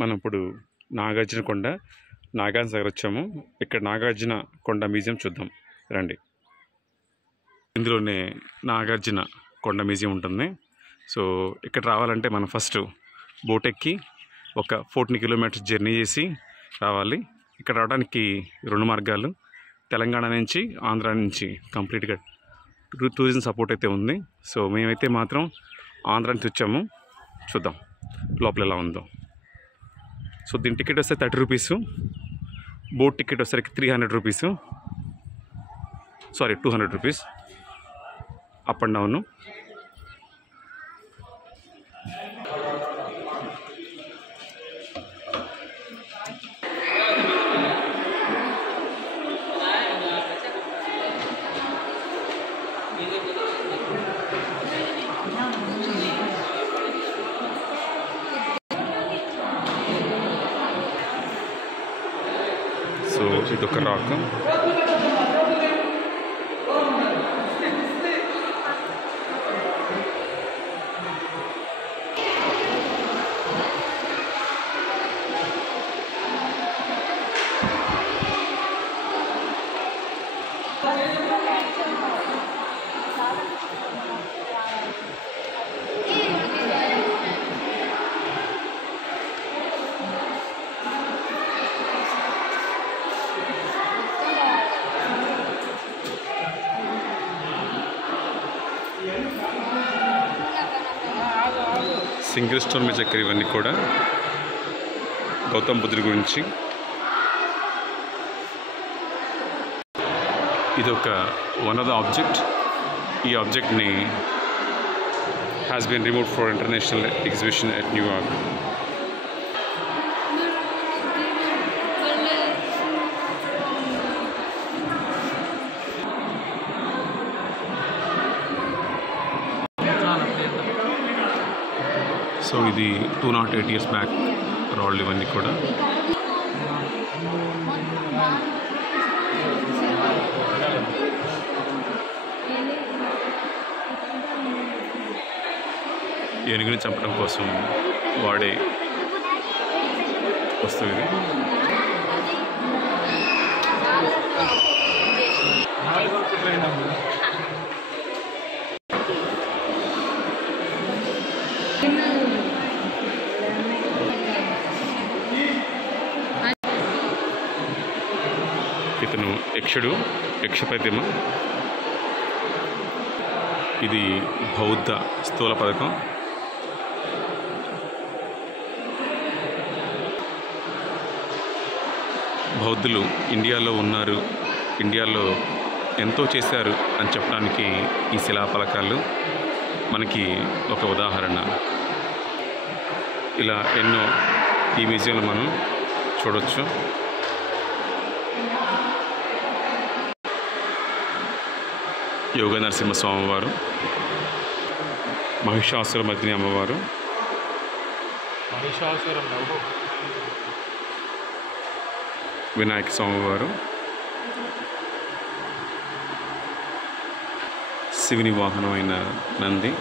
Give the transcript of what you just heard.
మనం ఇప్పుడు నాగార్జున కొండ నాగార్జున సాగర్ వచ్చాము. ఇక్కడ నాగార్జున కొండ మ్యూజియం చూద్దాం రండి. ఇందులోనే నాగార్జున కొండ మ్యూజియం ఉంటుంది. సో ఇక్కడ రావాలంటే మనం ఫస్ట్ బోట్ ఎక్కి ఒక 14 కిలోమీటర్స్ జర్నీ చేసి రావాలి. ఇక్కడ రావడానికి 2 మార్గాలు, తెలంగాణ నుంచి ఆంధ్ర నుంచి కంప్లీట్గా టూరిజం సపోర్ట్ అయితే ఉంది. సో మేమైతే మాత్రం ఆంధ్ర నుంచి వచ్చాము. చూద్దాం లోపల ఎలా ఉందో. సో దీని టికెట్ వస్తే 30 రూపీసు, బోట్ టికెట్ వచ్చేసరికి 300 rupees, sorry 200 rupees up and down. So ఇదొక రాక్. సింగిల్ స్టోన్ మీద చెక్కర్ ఇవన్నీ కూడా గౌతమ్ బుద్ధుడి గురించి. ఇది ఒక వన్ ఆఫ్ ద ఆబ్జెక్ట్. ఈ ఆబ్జెక్ట్ని has been removed for international exhibition at New York. So ఇది 208 years బ్యాక్ రాళ్ళు ఇవన్నీ కూడా. ఏనుగుని చంపడం కోసం వాడే వస్తువు ఇది. ఇతను యక్షుడు, యక్ష ప్రతిమ. ఇది బౌద్ధ స్థూల పథకం. బౌద్ధులు ఇండియాలో ఉన్నారు, ఇండియాలో ఎంతో చేశారు అని చెప్పడానికి ఈ శిలాఫలకాలు మనకి ఒక ఉదాహరణ. ఇలా ఎన్నో ఈ మ్యూజియంలో మనం చూడవచ్చు. యోగ నరసింహస్వామి వారు, మహిషాసురమర్దిని అమ్మవారు, వినాయక స్వామివారు, శివుని వాహనమైన నంది,